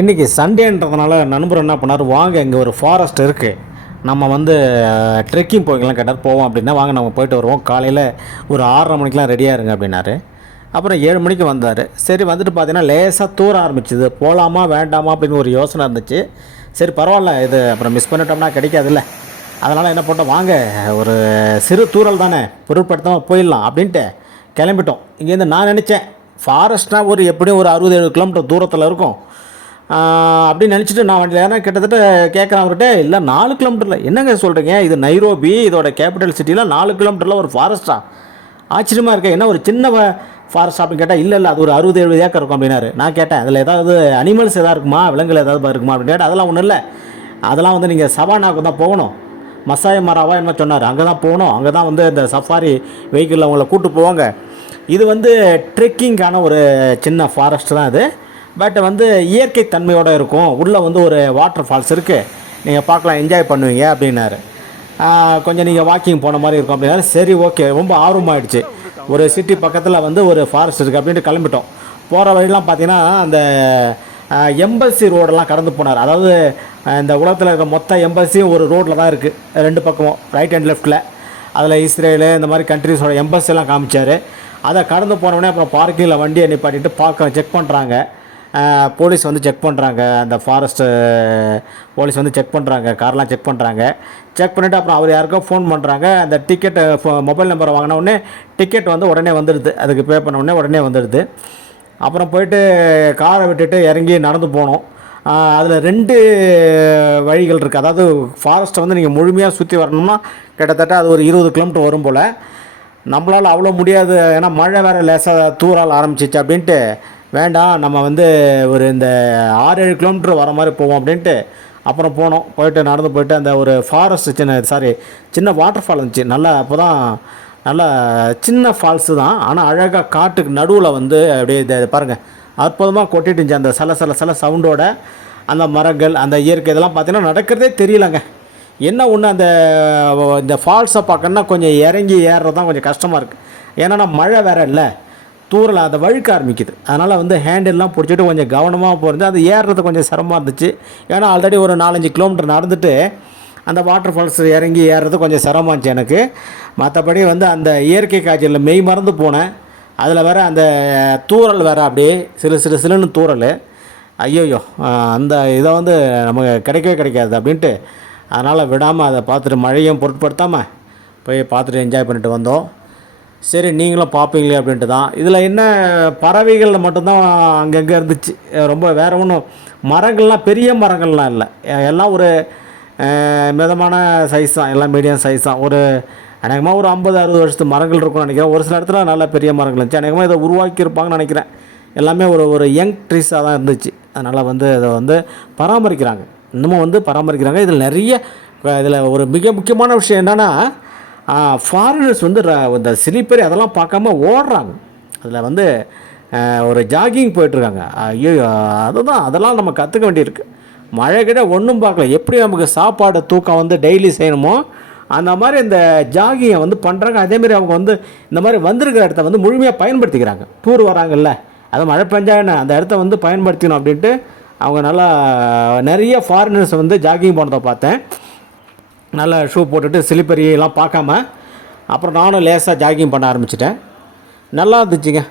இன்றைக்கி சண்டேன்றதுனால நண்பர் என்ன பண்ணார், வாங்க இங்கே ஒரு ஃபாரஸ்ட் இருக்குது, நம்ம வந்து ட்ரெக்கிங் போய்க்கலாம் கேட்டார். போவோம் அப்படின்னா வாங்க நம்ம போயிட்டு வருவோம், காலையில் ஒரு 6:30 மணிக்கெலாம் ரெடியாக இருங்க அப்படின்னாரு. அப்புறம் 7 மணிக்கு வந்தார். சரி வந்துட்டு பார்த்தீங்கன்னா லேசாக தூர ஆரம்பிச்சிது. போகலாமா வேண்டாமா அப்படின்னு ஒரு யோசனை இருந்துச்சு. சரி பரவாயில்ல, இது அப்புறம் மிஸ் பண்ணிட்டோம்னா கிடைக்காதுல்ல, அதனால் என்ன பண்ணோம், வாங்க ஒரு சிறு தூரல் தானே பொருட்படுத்தாமல் போயிடலாம் அப்படின்ட்டு கிளம்பிட்டோம். இங்கேருந்து நான் நினச்சேன் ஃபாரஸ்ட்னால் ஒரு எப்படியும் ஒரு 60-70 கிலோமீட்டர் தூரத்தில் இருக்கும் அப்படின்னு நினச்சிட்டு நான் வண்டியில் ஏன்னா கிட்டத்தட்ட கேட்குறேன் அவர்கிட்ட. இல்லை 4 கிலோமீட்டரில் என்னங்க சொல்கிறீங்க, இது நைரோபி, இதோட கேபிட்டல் சிட்டியில் 4 கிலோமீட்டரில் ஒரு ஃபாரஸ்ட்டா, ஆச்சரியமாக இருக்கேன், என்ன ஒரு சின்ன ஃபாரஸ்ட் அப்படின்னு கேட்டால் இல்லை அது ஒரு 60-70 ஏக்கர் இருக்கும் அப்படின்னாரு. நான் கேட்டேன் அதில் ஏதாவது அனிமல்ஸ் எதாவது இருக்குமா, விலங்குகள் ஏதாவது இருக்குமா அப்படின்னு கேட்டால் அதெல்லாம் ஒன்றும் இல்லை, அதெல்லாம் வந்து நீங்கள் சவானாவுக்கு தான் போகணும், மசாய மராவா என்ன சொன்னார், அங்கே தான் போகணும், அங்கே தான் வந்து இந்த சஃபாரி வெஹிக்கிளில் உங்களை கூப்பிட்டு போவாங்க. இது வந்து ட்ரெக்கிங்கான ஒரு சின்ன ஃபாரஸ்ட் தான் இது. பட் வந்து இயற்கை தன்மையோடு இருக்கும், உள்ளே வந்து ஒரு வாட்டர் ஃபால்ஸ் இருக்குது, நீங்கள் பார்க்கலாம், என்ஜாய் பண்ணுவீங்க அப்படின்னாரு. கொஞ்சம் நீங்கள் வாக்கிங் போன மாதிரி இருக்கும் அப்படின்னாரு. சரி ஓகே, ரொம்ப ஆர்வமாகிடுச்சு. ஒரு சிட்டி பக்கத்தில் வந்து ஒரு ஃபாரஸ்ட் இருக்குது அப்படின்ட்டு கிளம்பிட்டோம். போகிற வழிலாம் பார்த்தீங்கன்னா அந்த எம்பசி ரோடெல்லாம் கடந்து போனார். அதாவது இந்த உலகத்தில் இருக்க மொத்த எம்பசியும் ஒரு ரோட்டில் தான் இருக்குது, 2 பக்கமும் ரைட் அண்ட் லெஃப்ட்டில். அதில் இஸ்ரேலு இந்த மாதிரி கண்ட்ரிஸோட எம்பசிலாம் காமிச்சார். அதை கடந்து போனோடனே அப்புறம் பார்க்கிங்கில் வண்டியை நிப்பாட்டிட்டு செக் பண்ணுறாங்க. போலீஸ் வந்து செக் பண்ணுறாங்க, அந்த ஃபாரஸ்ட்டு போலீஸ் வந்து செக் பண்ணுறாங்க, கார்லாம் செக் பண்ணுறாங்க. செக் பண்ணிவிட்டு அப்புறம் அவர் யாருக்கோ ஃபோன் பண்ணுறாங்க. அந்த டிக்கெட்டை மொபைல் நம்பரை வாங்கின உடனே டிக்கெட் வந்து உடனே வந்துடுது, அதுக்கு பே பண்ண உடனே வந்துடுது. அப்புறம் போயிட்டு காரை விட்டுட்டு இறங்கி நடந்து போனோம். அதில் 2 வழிகள் இருக்குது. அதாவது ஃபாரஸ்ட்டை வந்து நீங்கள் முழுமையாக சுற்றி வரணும்னா கிட்டத்தட்ட அது ஒரு 20 கிலோமீட்டர் வரும் போல். நம்மளால் அவ்வளோ முடியாது, ஏன்னா மழை வேறு லேசாக தூரால் ஆரம்பிச்சிச்சு அப்படின்ட்டு வேண்டாம், நம்ம வந்து ஒரு இந்த 6-7 கிலோமீட்டர் வர மாதிரி போவோம் அப்படின்ட்டு அப்புறம் போனோம். போயிட்டு நடந்து போயிட்டு அந்த ஒரு ஃபாரஸ்ட் சின்ன வாட்டர் ஃபால் இருந்துச்சு. நல்லா அப்போ தான் நல்லா சின்ன ஃபால்ஸு தான், ஆனால் அழகாக காட்டுக்கு நடுவில் வந்து அப்படியே இதை பாருங்கள், அற்புதமாக கொட்டிட்டு இருந்துச்சு. அந்த சல சவுண்டோட அந்த மரங்கள், அந்த இயற்கை இதெல்லாம் பார்த்தீங்கன்னா நடக்கிறதே தெரியலங்க. என்ன ஒன்று, இந்த ஃபால்ஸை பார்க்கணுன்னா கொஞ்சம் இறங்கி ஏறுறது தான் கொஞ்சம் கஷ்டமாக இருக்குது. ஏன்னா மழை வேறு இல்லை, தூரல் அதை வழுக்க ஆரம்பிக்குது. அதனால் வந்து ஹேண்டில்லாம் பிடிச்சிட்டு கொஞ்சம் கவனமாக போகிறது, அது ஏறுறது கொஞ்சம் சிரமமாக இருந்துச்சு. ஏன்னா ஆல்ரெடி ஒரு 4-5 கிலோமீட்டர் நடந்துட்டு அந்த வாட்டர் ஃபால்ஸ் இறங்கி ஏறுறது கொஞ்சம் சிரமமாக இருந்துச்சு எனக்கு. மற்றபடி வந்து அந்த இயற்கை காட்சியில் மெய் மறந்து போனேன். அதில் வேறு அந்த தூரல் வேறு அப்படியே சிலுன்னு தூரல், ஐயோயோ, அந்த இதை வந்து நமக்கு கிடைக்கவே கிடைக்காது அப்படின்ட்டு அதனால் விடாமல் அதை பார்த்துட்டு மழையும் பொருட்படுத்தாமல் போய் பார்த்துட்டு என்ஜாய் பண்ணிட்டு வந்தோம். சரி நீங்களும் பார்ப்பீங்களே அப்படின்ட்டு தான். இதில் என்ன, பறவைகள் மட்டும்தான் அங்கங்கே இருந்துச்சு, ரொம்ப வேறு ஒன்றும் மரங்கள்லாம் பெரிய மரங்கள்லாம் இல்லை, எல்லாம் ஒரு மிதமான சைஸ் தான், எல்லாம் மீடியம் சைஸ் தான். ஒரு அநேகமாக ஒரு 50-60 வருஷத்து மரங்கள் இருக்கும்னு நினைக்கிறேன். ஒரு சில இடத்துல நல்ல பெரிய மரங்கள் இருந்துச்சு, அநேகமாக இதை உருவாக்கியிருப்பாங்கன்னு நினைக்கிறேன். எல்லாமே ஒரு யங் ட்ரீஸாக தான் இருந்துச்சு. அதனால் வந்து இதை வந்து பராமரிக்கிறாங்க, இன்னமும் வந்து பராமரிக்கிறாங்க. இதில் இதில் ஒரு மிக முக்கியமான விஷயம் என்னென்னா, ஃபாரினர்ஸ் வந்து இந்த ஸ்லீப்பர் அதெல்லாம் பார்க்காம ஓடுறாங்க. அதில் வந்து ஒரு ஜாகிங் போயிட்டுருக்காங்க. ஐயோ, அதெல்லாம் நம்ம கற்றுக்க வேண்டியிருக்கு. மழை கிட்ட ஒன்றும் பார்க்கல, எப்படி நமக்கு சாப்பாடு தூக்கம் வந்து டெய்லி செய்யணுமோ அந்த மாதிரி இந்த ஜாகிங்கை வந்து பண்ணுறாங்க. அதேமாரி அவங்க வந்து இந்த மாதிரி வந்திருக்கிற இடத்த வந்து முழுமையாக பயன்படுத்திக்கிறாங்க. டூர் வராங்கல்ல, அது மழை பெஞ்சான்னு அந்த இடத்த வந்து பயன்படுத்திக்கணும் அப்படின்ட்டு அவங்க நல்லா நிறைய ஃபாரினர்ஸ் வந்து ஜாகிங் போனதை பார்த்தேன். நல்லா ஷூ போட்டுட்டு ஸ்லிப்பரியெல்லாம் பார்க்காம அப்புறம் நானும் லேசாக ஜாகிங் பண்ண ஆரம்பிச்சிட்டேன். நல்லா இருந்துச்சுங்க.